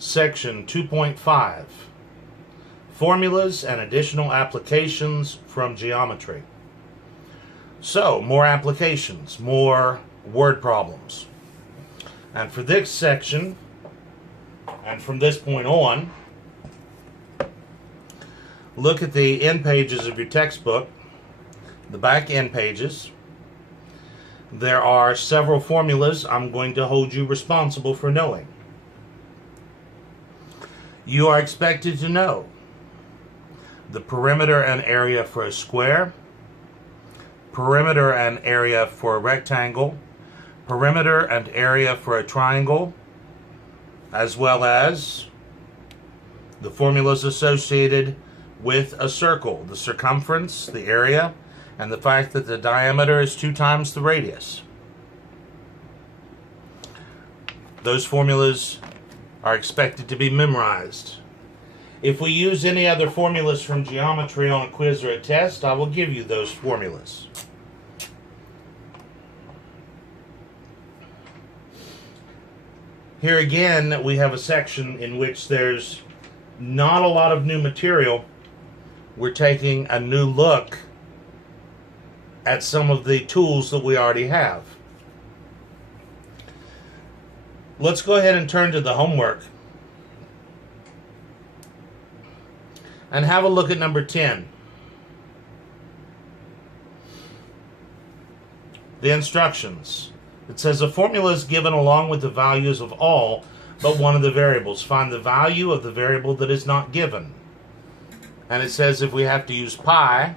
Section 2.5, Formulas and Additional Applications from Geometry. So, more applications, more word problems. And for this section, and from this point on, look at the end pages of your textbook, the back end pages. There are several formulas I'm going to hold you responsible for knowing. You are expected to know the perimeter and area for a square, perimeter and area for a rectangle, perimeter and area for a triangle, as well as the formulas associated with a circle, the circumference, the area, and the fact that the diameter is 2 times the radius. Those formulas are expected to be memorized. If we use any other formulas from geometry on a quiz or a test, I will give you those formulas. Here again, we have a section in which there's not a lot of new material. We're taking a new look at some of the tools that we already have. Let's go ahead and turn to the homework and have a look at number 10. The instructions. It says a formula is given along with the values of all but one of the variables. Find the value of the variable that is not given. And it says if we have to use pi,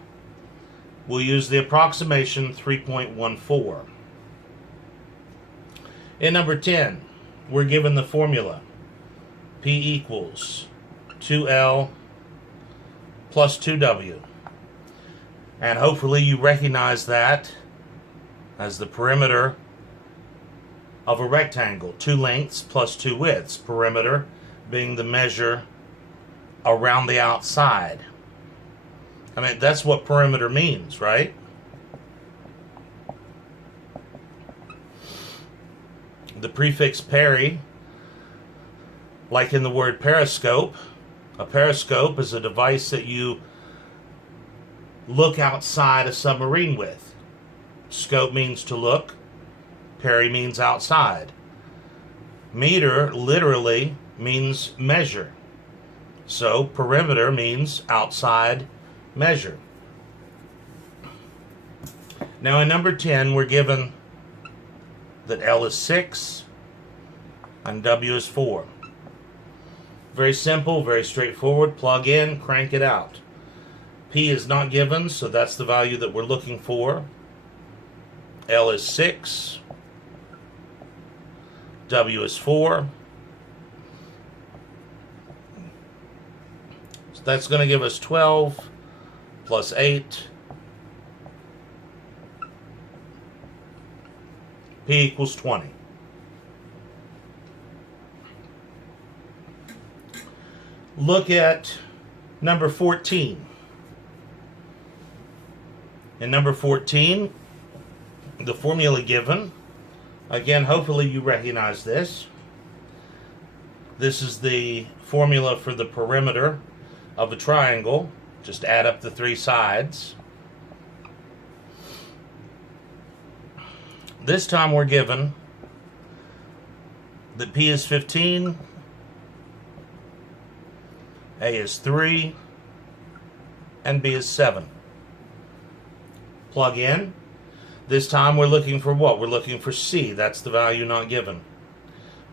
we'll use the approximation 3.14. In number 10, we're given the formula P equals 2L plus 2W. And hopefully you recognize that as the perimeter of a rectangle. 2 lengths plus 2 widths. Perimeter being the measure around the outside. I mean, that's what perimeter means, right? The prefix peri, like in the word periscope. A periscope is a device that you look outside a submarine with. Scope means to look. Peri means outside. Meter literally means measure. So perimeter means outside measure. Now in number 10, we're given that L is 6 and W is 4. Very simple, very straightforward. Plug in, crank it out. P is not given, so that's the value that we're looking for. L is 6. W is 4. So that's going to give us 12 plus 8. P equals 20. Look at number 14. In number 14, the formula given, again, hopefully you recognize this. This is the formula for the perimeter of a triangle. Just add up the 3 sides. This time we're given that P is 15, A is 3, and B is 7. Plug in. This time we're looking for what? We're looking for C. That's the value not given.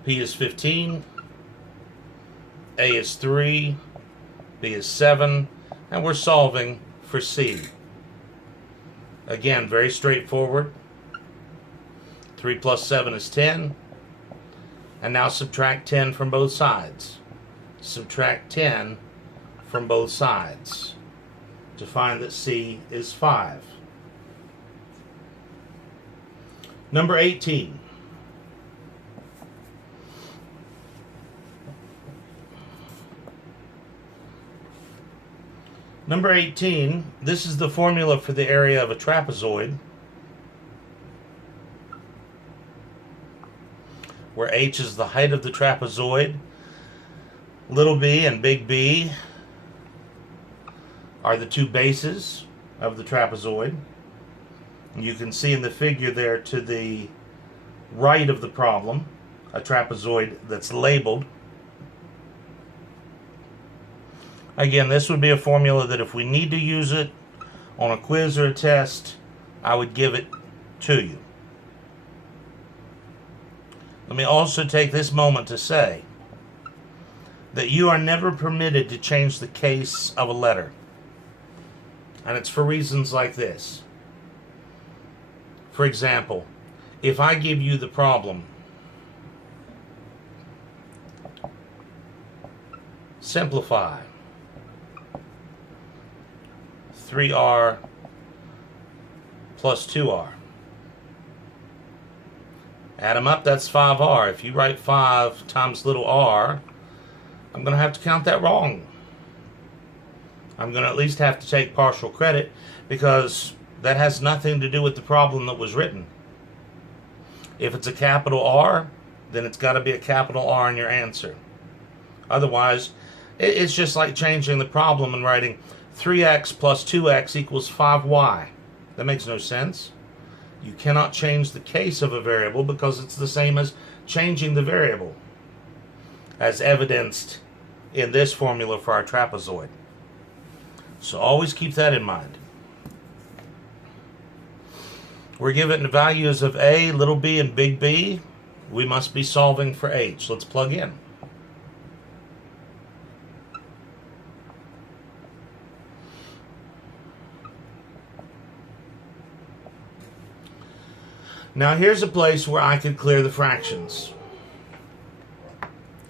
P is 15, A is 3, B is 7, and we're solving for C. Again, very straightforward. 3 plus 7 is 10. And now subtract 10 from both sides. Subtract 10 from both sides to find that C is 5. Number 18. Number 18, this is the formula for the area of a trapezoid, where h is the height of the trapezoid Little b and big B are the two bases of the trapezoid. And you can see in the figure there to the right of the problem a trapezoid that's labeled. Again, this would be a formula that if we need to use it on a quiz or a test, I would give it to you. Let me also take this moment to say that you are never permitted to change the case of a letter. And it's for reasons like this. For example, if I give you the problem, simplify 3r plus 2r. Add them up, that's 5r. If you write 5 times little r, I'm going to have to count that wrong. I'm going to at least have to take partial credit because that has nothing to do with the problem that was written. If it's a capital R, then it's got to be a capital R in your answer. Otherwise, it's just like changing the problem and writing 3x plus 2x equals 5y. That makes no sense. You cannot change the case of a variable because it's the same as changing the variable, as evidenced in this formula for our trapezoid. So always keep that in mind. We're given the values of a, little b, and big B. We must be solving for h. Let's plug in. Now here's a place where I could clear the fractions.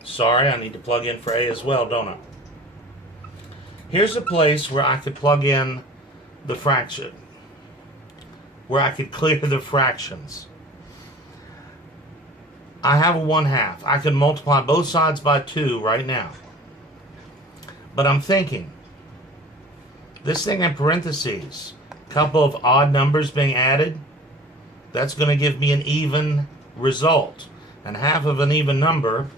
Sorry, I need to plug in for a as well, don't I? Here's a place where I could plug in the fraction, where I could clear the fractions. I have a 1/2. I could multiply both sides by 2 right now. But I'm thinking, this thing in parentheses, a couple of odd numbers being added, that's going to give me an even result. And half of an even number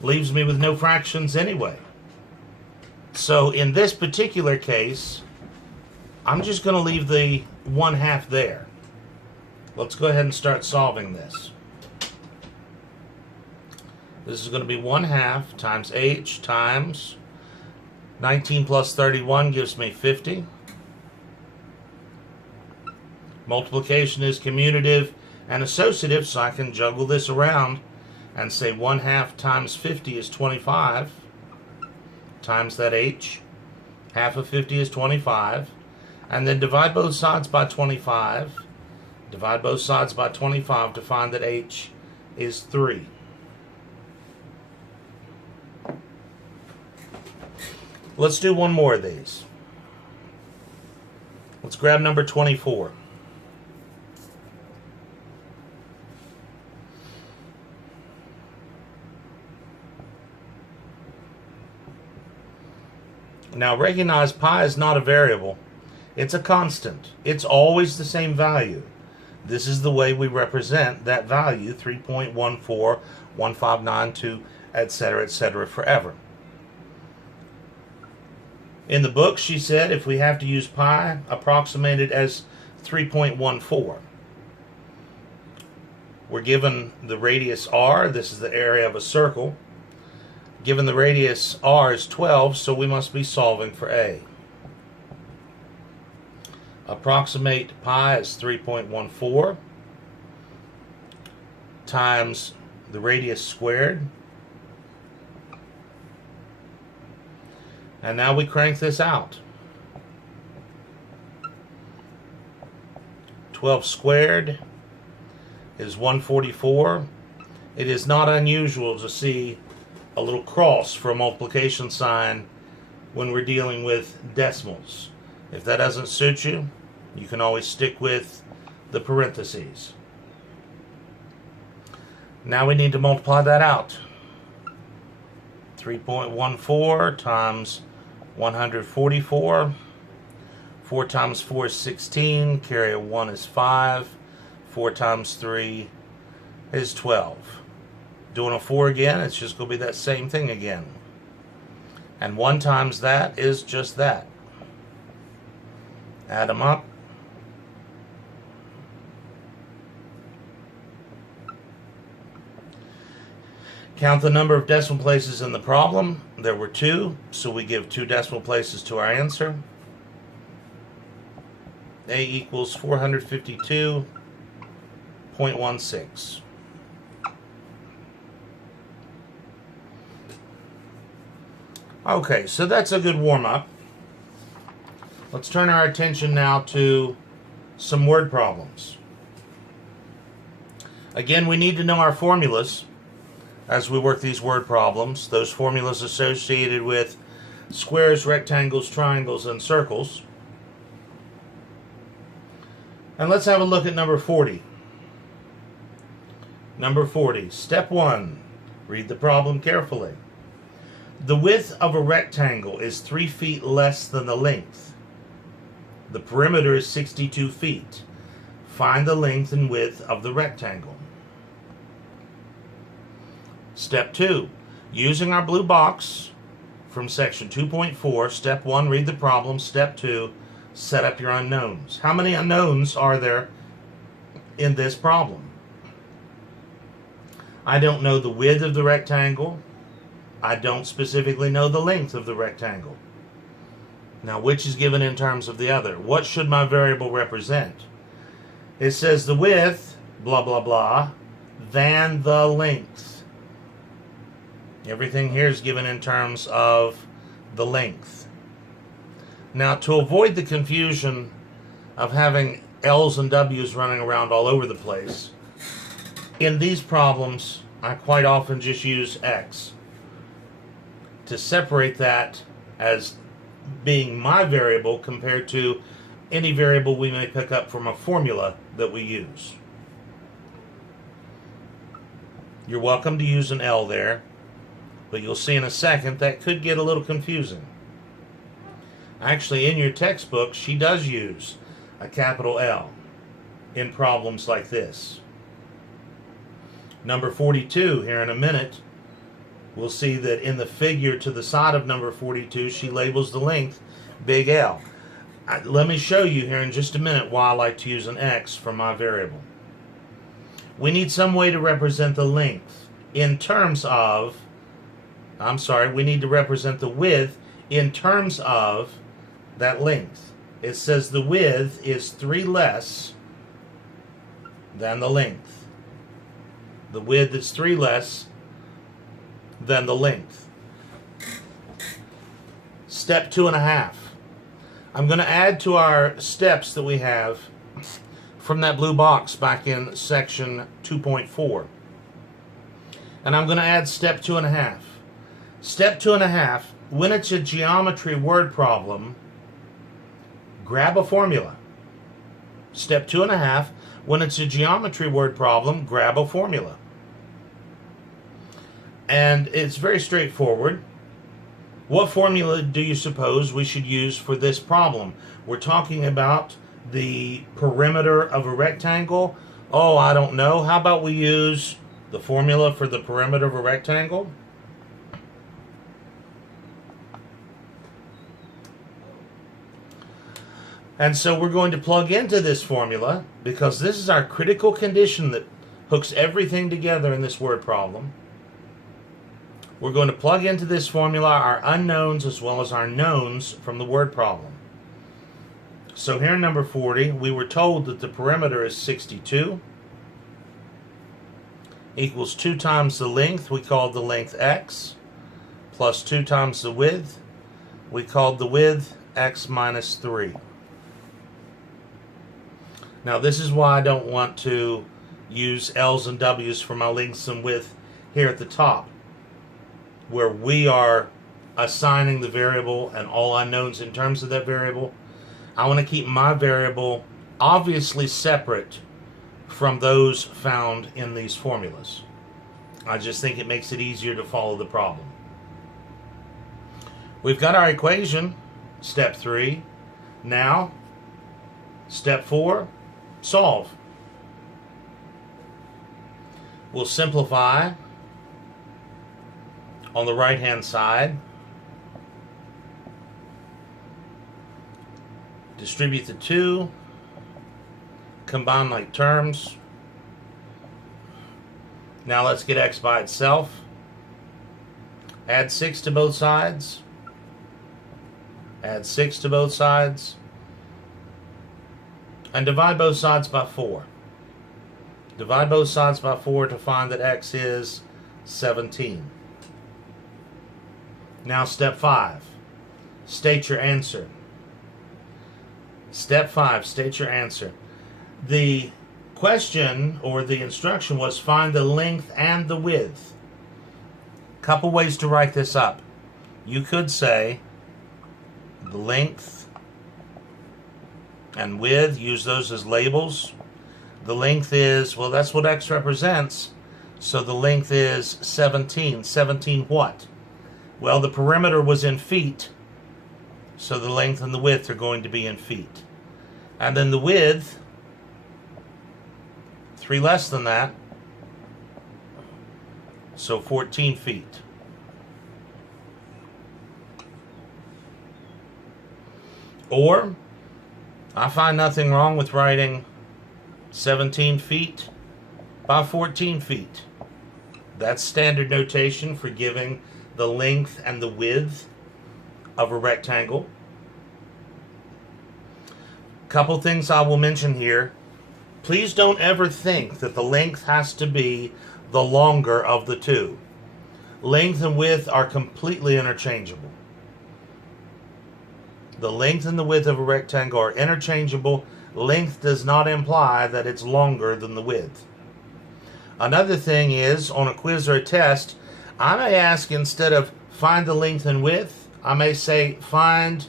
leaves me with no fractions anyway. So in this particular case, I'm just going to leave the 1/2 there. Let's go ahead and start solving this. This is going to be 1/2 times h times 19 plus 31 gives me 50. Multiplication is commutative and associative, so I can juggle this around and say 1/2 times 50 is 25 times that h. Half of 50 is 25. And then divide both sides by 25. Divide both sides by 25 to find that h is 3. Let's do one more of these. Let's grab number 24. Now recognize pi is not a variable. It's a constant. It's always the same value. This is the way we represent that value, 3.141592, etc., forever. In the book, she said if we have to use pi, approximate it as 3.14. We're given the radius r. This is the area of a circle. Given the radius r is 12, so we must be solving for a. Approximate pi as 3.14 times the radius squared. And now we crank this out. 12 squared is 144. It is not unusual to see a little cross for a multiplication sign when we're dealing with decimals. If that doesn't suit you, you can always stick with the parentheses. Now we need to multiply that out. 3.14 times 144. 4 times 4 is 16. Carry a 1 is 5. 4 times 3 is 12. Doing a 4 again, it's just going to be that same thing again. And 1 times that is just that. Add them up. Count the number of decimal places in the problem. There were 2, so we give 2 decimal places to our answer. A equals 452.16. Okay, so that's a good warm-up. Let's turn our attention now to some word problems. Again, we need to know our formulas as we work these word problems. Those formulas associated with squares, rectangles, triangles, and circles. And let's have a look at number 40. Number 40, step 1. Read the problem carefully. The width of a rectangle is 3 feet less than the length. The perimeter is 62 feet. Find the length and width of the rectangle. Step 2. Using our blue box from section 2.4, step 1, read the problem. Step 2, set up your unknowns. How many unknowns are there in this problem? I don't know the width of the rectangle. I don't specifically know the length of the rectangle. Now, which is given in terms of the other? What should my variable represent? It says the width, blah, blah, blah, than the length. Everything here is given in terms of the length. Now, to avoid the confusion of having L's and W's running around all over the place, in these problems, I quite often just use X to separate that as being my variable compared to any variable we may pick up from a formula that we use. You're welcome to use an L there, but you'll see in a second that could get a little confusing. Actually, in your textbook, she does use a capital L in problems like this. Number 42, here in a minute, we'll see that in the figure to the side of number 42, she labels the length big L. Let me show you here in just a minute why I like to use an X for my variable. We need some way to represent the length in terms of, we need to represent the width in terms of that length. It says the width is 3 less than the length. The width is 3 less than the length. Step 2.5. I'm going to add to our steps that we have from that blue box back in section 2.4. And I'm going to add step 2.5. Step 2.5, when it's a geometry word problem, grab a formula. Step 2.5, when it's a geometry word problem, grab a formula. And it's very straightforward. What formula do you suppose we should use for this problem? We're talking about the perimeter of a rectangle. Oh, I don't know. How about we use the formula for the perimeter of a rectangle? And so we're going to plug into this formula because this is our critical condition that hooks everything together in this word problem. We're going to plug into this formula our unknowns as well as our knowns from the word problem. So here in number 40, we were told that the perimeter is 62 equals 2 times the length, we called the length x, plus 2 times the width, we called the width x minus 3. Now this is why I don't want to use L's and W's for my lengths and width here at the top, where we are assigning the variable and all unknowns in terms of that variable. I want to keep my variable obviously separate from those found in these formulas. I just think it makes it easier to follow the problem. We've got our equation, step 3. Now, step 4, solve. We'll simplify on the right hand side. Distribute the 2. Combine like terms. Now let's get x by itself. Add 6 to both sides. Add 6 to both sides. And divide both sides by 4. Divide both sides by 4 to find that x is 17. Now step 5. State your answer. Step 5. State your answer. The question or the instruction was find the length and the width. Couple ways to write this up. You could say the length and width, use those as labels. The length is, well, that's what x represents, so the length is 17. 17 what? Well, the perimeter was in feet, so the length and the width are going to be in feet. And then the width, 3 less than that, so 14 feet. Or, I find nothing wrong with writing 17 feet by 14 feet. That's standard notation for giving the length and the width of a rectangle. Couple things I will mention here. Please don't ever think that the length has to be the longer of the two. Length and width are completely interchangeable. The length and the width of a rectangle are interchangeable. Length does not imply that it's longer than the width. Another thing is, on a quiz or a test, I may ask, instead of find the length and width, I may say find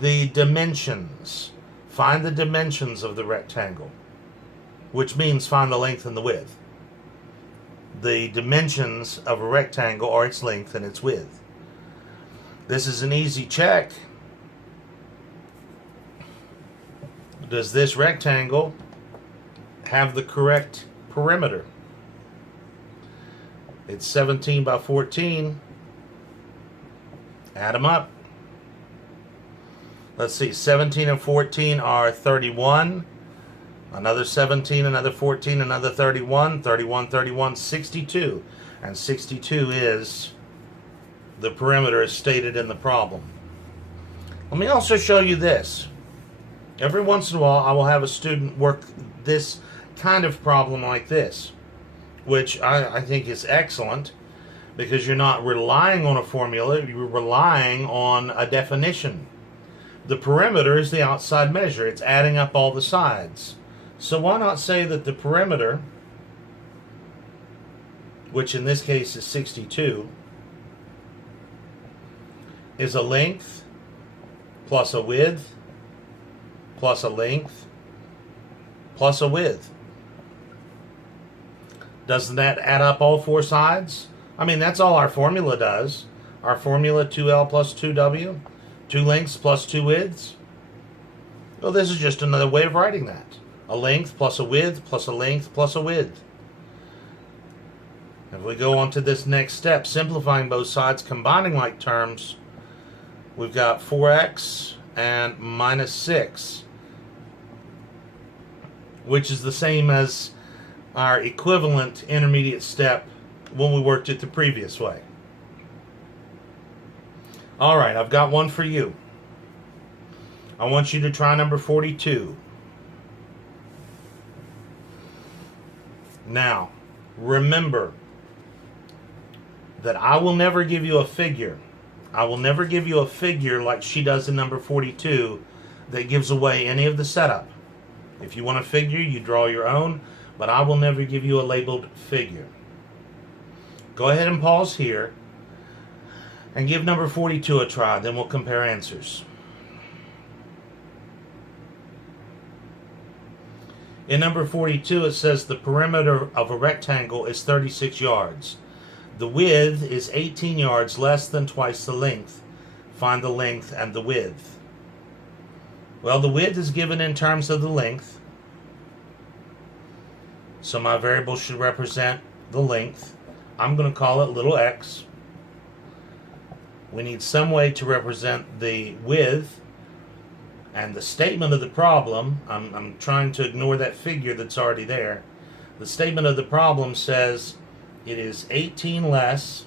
the dimensions. Find the dimensions of the rectangle, which means find the length and the width. The dimensions of a rectangle are its length and its width. This is an easy check. Does this rectangle have the correct perimeter? It's 17 by 14. Add them up. Let's see, 17 and 14 are 31. Another 17, another 14, another 31. 31, 31, 62. And 62 is the perimeter as stated in the problem. Let me also show you this. Every once in a while, I will have a student work this kind of problem like this, which I think is excellent because you're not relying on a formula, you're relying on a definition. The perimeter is the outside measure. It's adding up all the sides. So why not say that the perimeter, which in this case is 62, is a length plus a width plus a length plus a width. Doesn't that add up all 4 sides? I mean, that's all our formula does. Our formula, 2L plus 2W, 2 lengths plus 2 widths. Well, this is just another way of writing that. A length plus a width plus a length plus a width. If we go on to this next step, simplifying both sides, combining like terms, we've got 4x and minus 6, which is the same as our equivalent intermediate step when we worked it the previous way. All right, I've got one for you. I want you to try number 42. Now, remember that I will never give you a figure. I will never give you a figure like she does in number 42 that gives away any of the setup. If you want a figure, you draw your own, but I will never give you a labeled figure. Go ahead and pause here and give number 42 a try, then we'll compare answers. In number 42, it says the perimeter of a rectangle is 36 yards. The width is 18 yards, less than twice the length. Find the length and the width. Well, the width is given in terms of the length, so my variable should represent the length. I'm going to call it little x. We need some way to represent the width, And the statement of the problem, I'm trying to ignore that figure that's already there. The statement of the problem says it is 18 less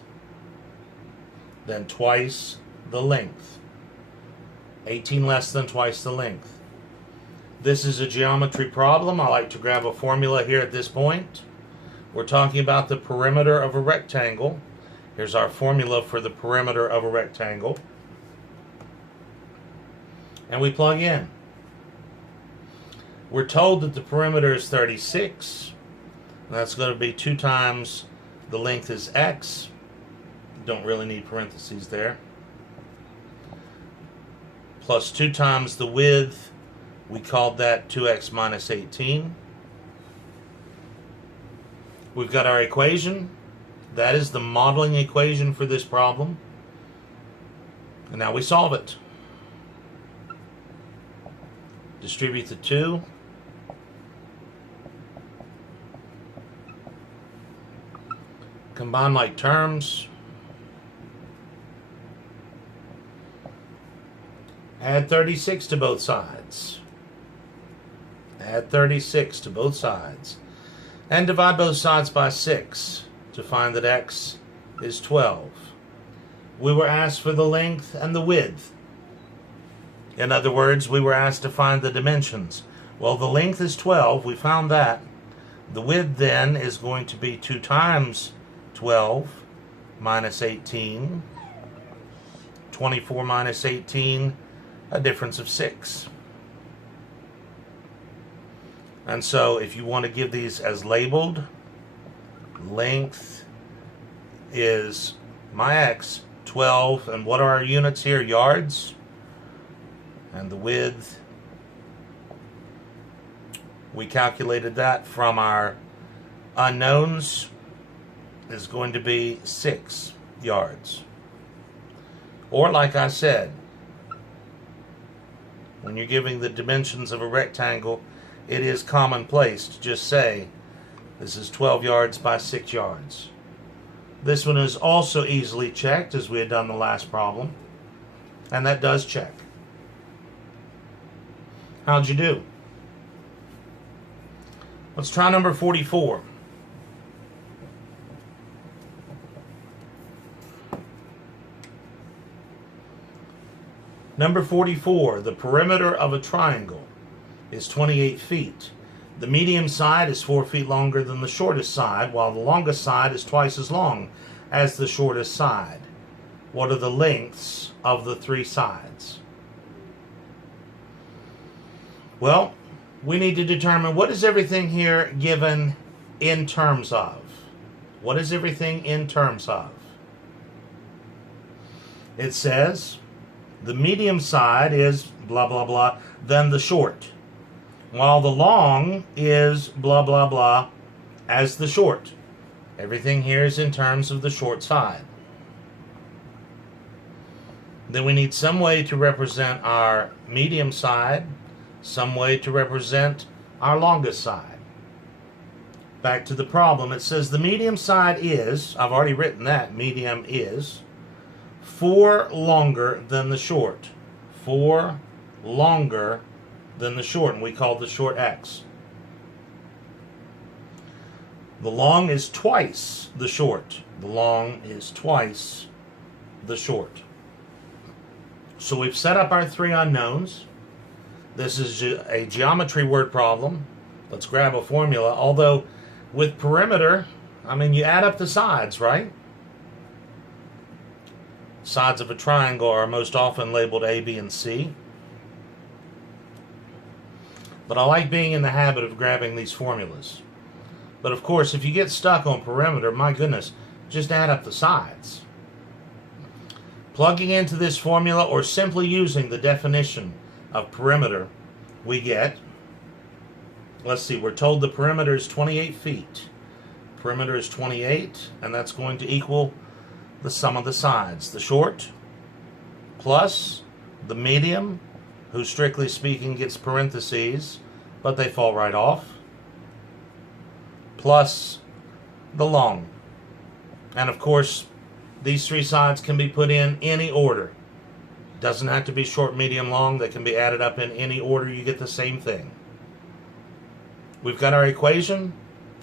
than twice the length. 18 less than twice the length. This is a geometry problem. I like to grab a formula here at this point. We're talking about the perimeter of a rectangle. Here's our formula for the perimeter of a rectangle. And we plug in. We're told that the perimeter is 36. That's going to be 2 times the length is x. Don't really need parentheses there. Plus 2 times the width. We called that 2x minus 18. We've got our equation. That is the modeling equation for this problem. And now we solve it. Distribute the 2. Combine like terms. Add 36 to both sides. Add 36 to both sides. And divide both sides by 6 to find that x is 12. We were asked for the length and the width. In other words, we were asked to find the dimensions. Well, the length is 12. We found that. The width then is going to be 2 times 12 minus 18. 24 minus 18, a difference of 6. And so if you want to give these as labeled, length is my x, 12, and what are our units here? Yards. And the width, we calculated that from our unknowns, is going to be 6 yards. Or like I said, when you're giving the dimensions of a rectangle, it is commonplace to just say this is 12 yards by 6 yards. This one is also easily checked, as we had done the last problem, and that does check. How'd you do? Let's try number 44. Number 44, the perimeter of a triangle is 28 feet. The medium side is 4 feet longer than the shortest side, while the longest side is twice as long as the shortest side. What are the lengths of the 3 sides? Well, we need to determine what is everything here given in terms of. What is everything in terms of? It says the medium side is blah, blah, blah, than the short, while the long is blah, blah, blah as the short. Everything here is in terms of the short side. Then we need some way to represent our medium side, some way to represent our longest side. Back to the problem, it says the medium side is, I've already written that, medium is 4 longer than the short. 4 longer than the short, and we call the short x. The long is twice the short. The long is twice the short. So we've set up our 3 unknowns. This is a geometry word problem. Let's grab a formula. Although with perimeter, I mean, you add up the sides, right? Sides of a triangle are most often labeled A, B, and C. But I like being in the habit of grabbing these formulas. But of course, if you get stuck on perimeter, my goodness, just add up the sides. Plugging into this formula or simply using the definition of perimeter, we get, let's see, we're told the perimeter is 28 feet. Perimeter is 28, and that's going to equal the sum of the sides. The short plus the medium, who strictly speaking gets parentheses, but they fall right off, plus the long. And of course, these 3 sides can be put in any order. Doesn't have to be short, medium, long. They can be added up in any order. You get the same thing. We've got our equation.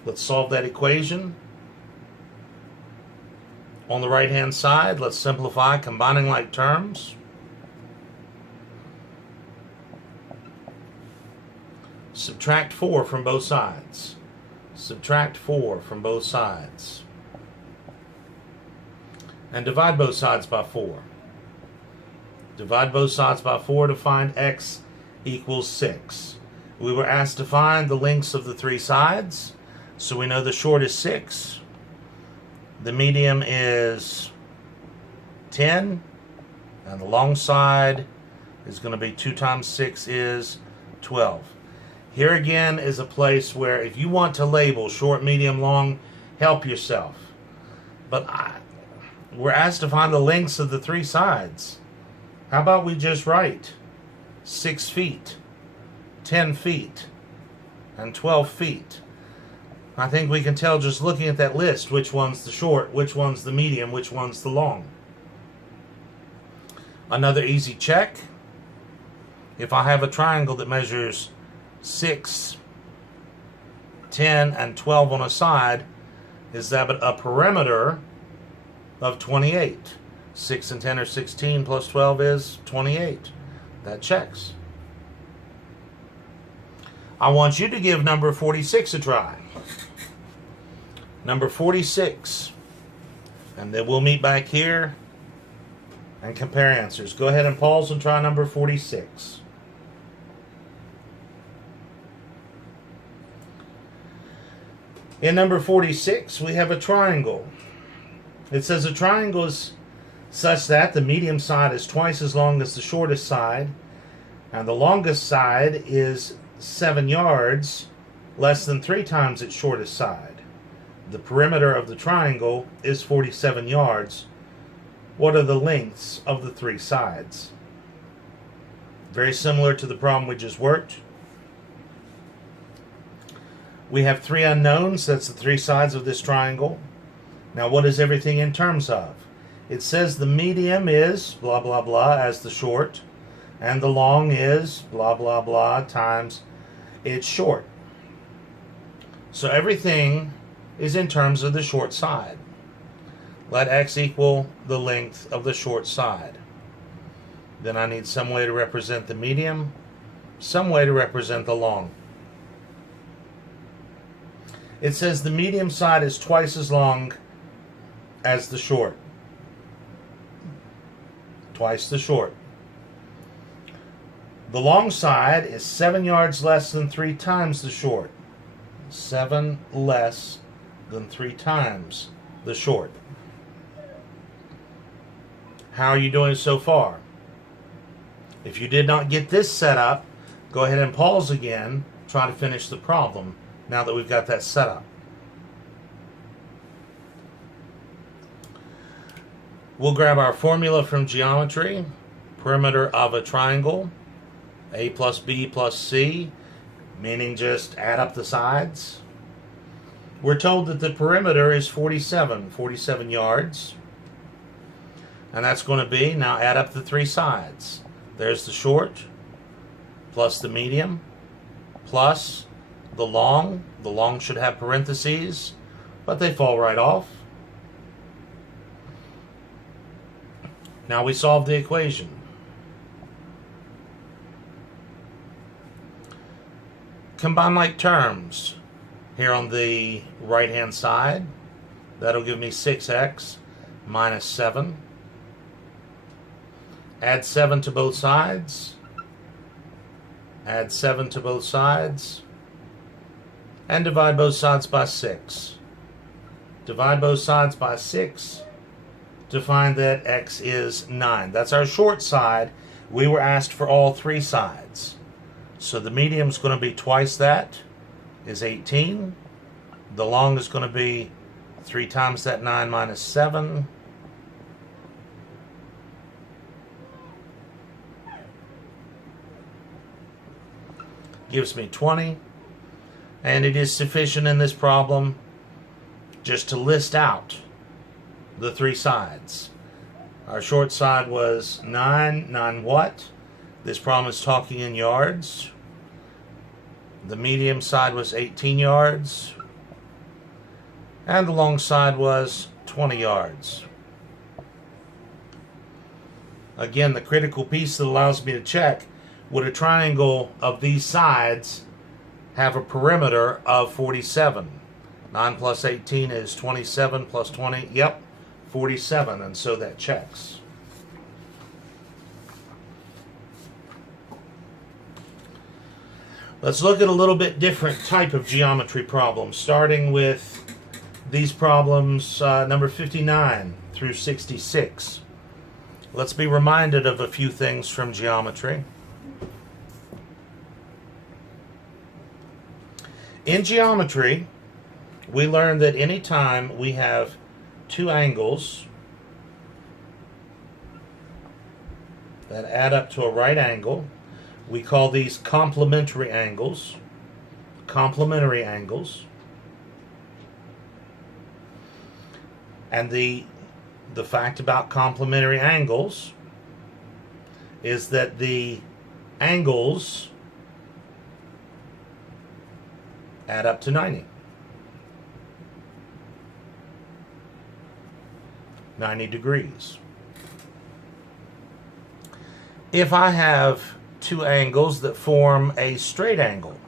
Let's solve that equation. On the right-hand side, let's simplify, combining like terms. Subtract 4 from both sides. Subtract 4 from both sides. And divide both sides by 4. Divide both sides by 4 to find x equals 6. We were asked to find the lengths of the three sides. So we know the short is 6. The medium is 10. And the long side is going to be 2 times 6 is 12. Here again is a place where if you want to label short, medium, long, help yourself. But we're asked to find the lengths of the three sides. How about we just write 6 feet, 10 feet, and 12 feet? I think we can tell just looking at that list which one's the short, which one's the medium, which one's the long. Another easy check. If I have a triangle that measures 6, 10, and 12 on a side, is that a perimeter of 28? 6 and 10 are 16 plus 12 is 28. That checks. I want you to give number 46 a try. Number 46. And then we'll meet back here and compare answers. Go ahead and pause and try number 46. In number 46, we have a triangle. It says a triangle is such that the medium side is twice as long as the shortest side, and the longest side is 7 yards, less than 3 times its shortest side. The perimeter of the triangle is 47 yards. What are the lengths of the three sides? Very similar to the problem we just worked. We have 3 unknowns. That's the 3 sides of this triangle. Now, what is everything in terms of? It says the medium is blah, blah, blah as the short, and the long is blah, blah, blah times its short. So everything is in terms of the short side. Let x equal the length of the short side. Then I need some way to represent the medium, some way to represent the long. It says the medium side is twice as long as the short. Twice the short. The long side is 7 yards less than 3 times the short. 7 less than 3 times the short. How are you doing so far? If you did not get this set up, go ahead and pause again. Try to finish the problem now that we've got that set up. We'll grab our formula from geometry. Perimeter of a triangle. A plus B plus C, meaning just add up the sides. We're told that the perimeter is 47 yards. And that's going to be, now add up the 3 sides. There's the short, plus the medium, plus the long. The long should have parentheses, but they fall right off. Now we solve the equation. Combine like terms. Here on the right hand side, that'll give me 6x minus 7. Add 7 to both sides. Add 7 to both sides. And divide both sides by 6. Divide both sides by 6 to find that x is 9. That's our short side. We were asked for all 3 sides. So the medium is going to be twice that, is 18. The long is going to be 3 times that 9 minus 7. Gives me 20. And it is sufficient in this problem just to list out the 3 sides. Our short side was 9 what? This problem is talking in yards. The medium side was 18 yards. And the long side was 20 yards. Again, the critical piece that allows me to check, would a triangle of these sides have a perimeter of 47? 9 plus 18 is 27 plus 20, yep, 47, and so that checks. Let's look at a little bit different type of geometry problem, starting with these problems number 59 through 66. Let's be reminded of a few things from geometry. In geometry, we learned that anytime we have two angles that add up to a right angle, we call these complementary angles. Complementary angles. And the fact about complementary angles is that the angles add up to 90. 90 degrees. If I have two angles that form a straight angle,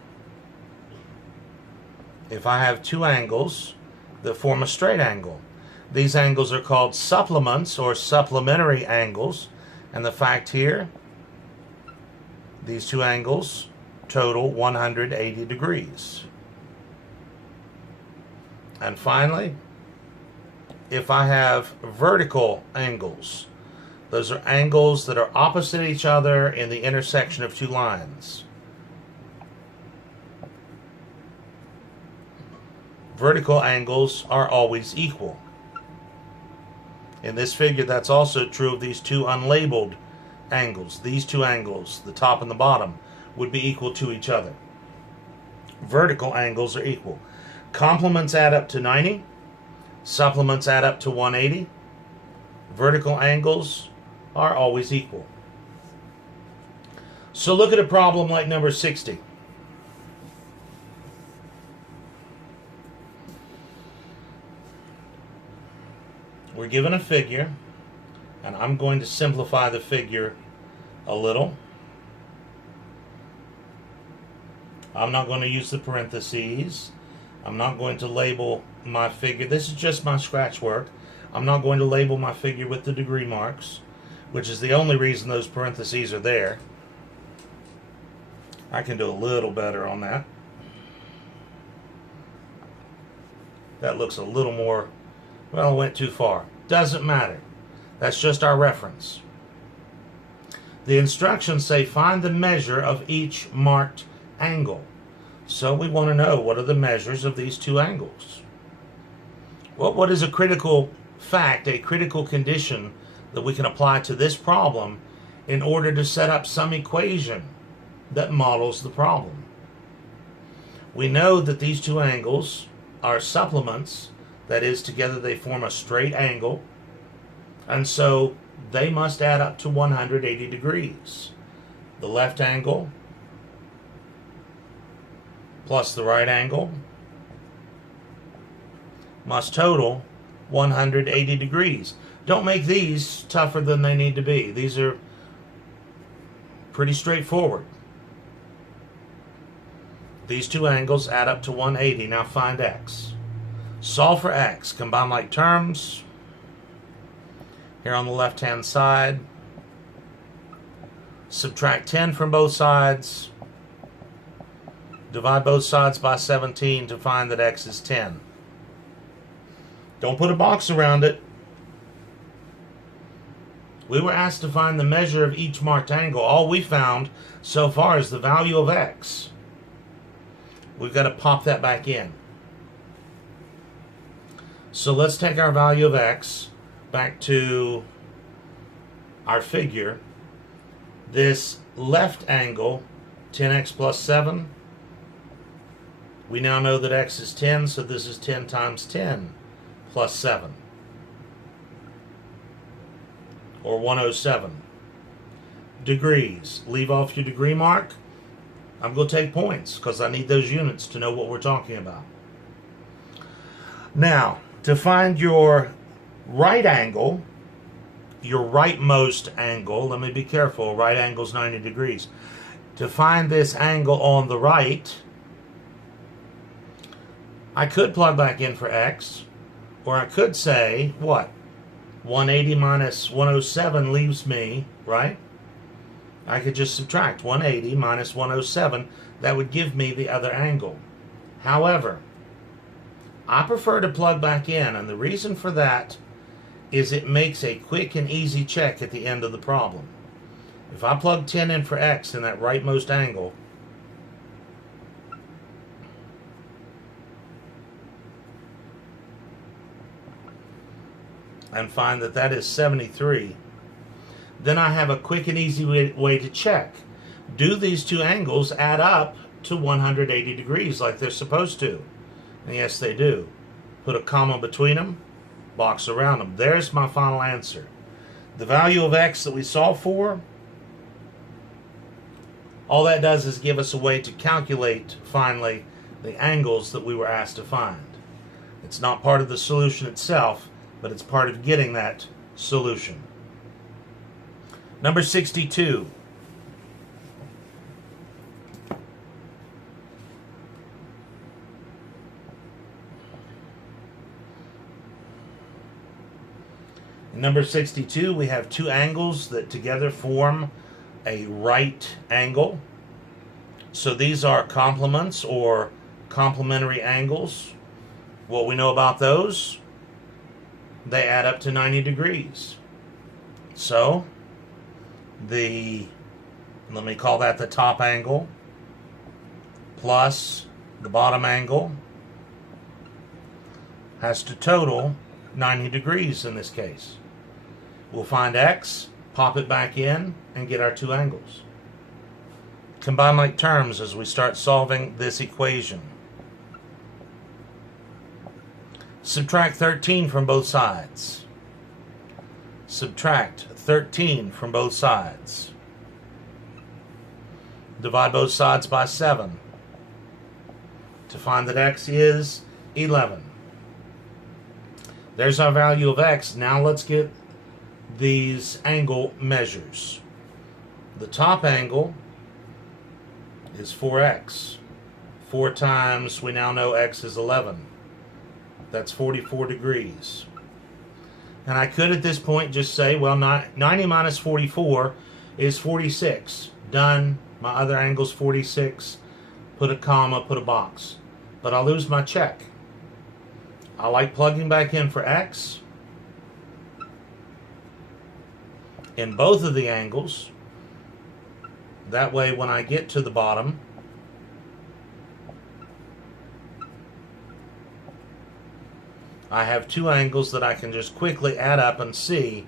if I have two angles that form a straight angle, these angles are called supplements or supplementary angles, and the fact here, these two angles total 180 degrees. And finally, if I have vertical angles, those are angles that are opposite each other in the intersection of two lines. Vertical angles are always equal. In this figure, that's also true of these two unlabeled angles. These two angles, the top and the bottom, would be equal to each other. Vertical angles are equal. Complements add up to 90. Supplements add up to 180. Vertical angles are always equal. So look at a problem like number 60. We're given a figure, and I'm going to simplify the figure a little. I'm not going to use the parentheses. I'm not going to label my figure. This is just my scratch work. I'm not going to label my figure with the degree marks, which is the only reason those parentheses are there. I can do a little better on that. That looks a little more, well, I went too far. Doesn't matter. That's just our reference. The instructions say find the measure of each marked angle. So we want to know, what are the measures of these two angles? Well, what is a critical fact, a critical condition that we can apply to this problem in order to set up some equation that models the problem? We know that these two angles are supplements. That is, together they form a straight angle, and so they must add up to 180 degrees. The left angle plus the right angle must total 180 degrees. Don't make these tougher than they need to be. These are pretty straightforward. These two angles add up to 180. Now find x. Solve for x. Combine like terms. Here on the left-hand side. Subtract 10 from both sides. Divide both sides by 17 to find that x is 10. Don't put a box around it. We were asked to find the measure of each marked angle. All we found so far is the value of x. We've got to pop that back in. So let's take our value of x back to our figure. This left angle, 10x plus 7, we now know that x is 10, so this is 10 times 10 plus 7. or 107. Degrees. Leave off your degree mark. I'm going to take points because I need those units to know what we're talking about. Now, to find your right angle, your rightmost angle, let me be careful, right angle is 90 degrees. To find this angle on the right, I could plug back in for x, or I could say, what? 180 minus 107 leaves me, right? I could just subtract 180 minus 107. That would give me the other angle. However, I prefer to plug back in, and the reason for that is it makes a quick and easy check at the end of the problem. If I plug 10 in for x in that rightmost angle, and find that that is 73, then I have a quick and easy way to check. Do these two angles add up to 180 degrees like they're supposed to? And yes, they do. Put a comma between them, box around them. There's my final answer. The value of x that we solved for, all that does is give us a way to calculate, finally, the angles that we were asked to find. It's not part of the solution itself, but it's part of getting that solution. Number 62. In number 62, we have two angles that together form a right angle. So these are complements or complementary angles. What we know about those, they add up to 90 degrees. So let me call that the top angle plus the bottom angle has to total 90 degrees in this case. We'll find x, pop it back in, and get our two angles. Combine like terms as we start solving this equation. Subtract 13 from both sides. Subtract 13 from both sides. Divide both sides by 7 to find that x is 11. There's our value of x. Now let's get these angle measures. The top angle is 4x. 4 times, we now know x is 11. That's 44 degrees. And I could at this point just say, well, 90 minus 44 is 46. Done. My other angle's 46. Put a comma, put a box. But I'll lose my check. I like plugging back in for x in both of the angles. That way when I get to the bottom, I have two angles that I can just quickly add up and see,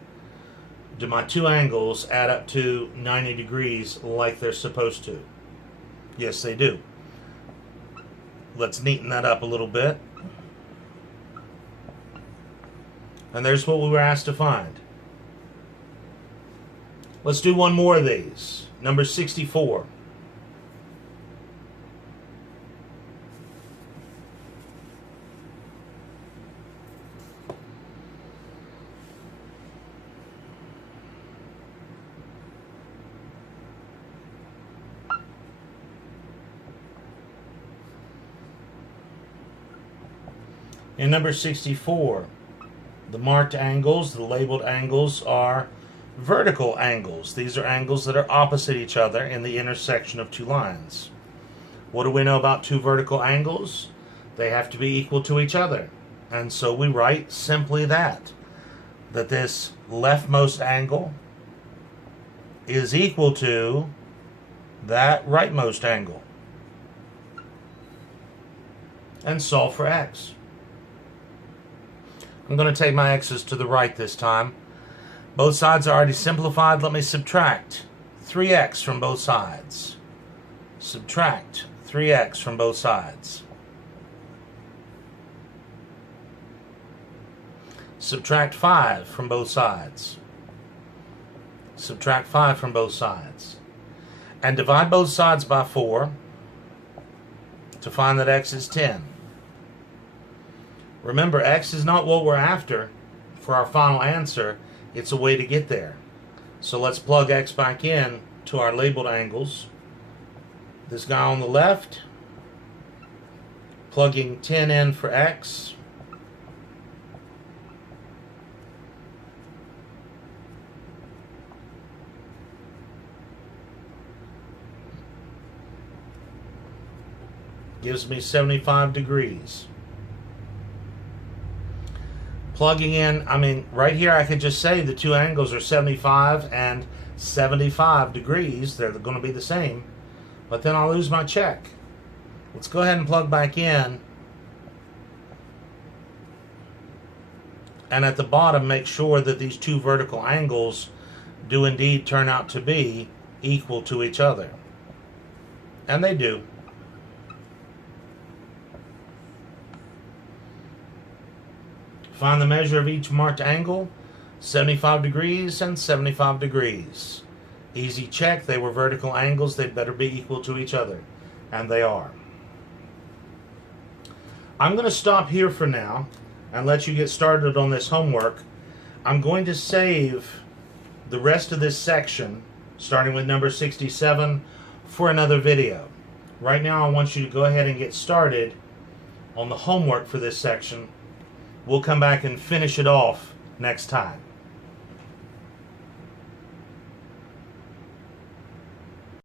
do my two angles add up to 90 degrees like they're supposed to? Yes, they do. Let's neaten that up a little bit. And there's what we were asked to find. Let's do one more of these. Number 64. In number 64, the marked angles, the labeled angles, are vertical angles. These are angles that are opposite each other in the intersection of two lines. What do we know about two vertical angles? They have to be equal to each other. And so we write simply that this leftmost angle is equal to that rightmost angle. And solve for x. I'm going to take my x's to the right this time. Both sides are already simplified. Let me subtract 3x from both sides. Subtract 3x from both sides. Subtract 5 from both sides. Subtract 5 from both sides. And divide both sides by 4 to find that x is 10. Remember, x is not what we're after for our final answer. It's a way to get there. So let's plug x back in to our labeled angles. This guy on the left, plugging 10 in for x. Gives me 75 degrees. Plugging in, right here I could just say the two angles are 75 and 75 degrees. They're going to be the same. But then I'll lose my check. Let's go ahead and plug back in. And at the bottom, make sure that these two vertical angles do indeed turn out to be equal to each other. And they do. Find the measure of each marked angle, 75 degrees and 75 degrees. Easy check, they were vertical angles, they'd better be equal to each other. And they are. I'm going to stop here for now and let you get started on this homework. I'm going to save the rest of this section, starting with number 67, for another video. Right now I want you to go ahead and get started on the homework for this section. We'll come back and finish it off next time.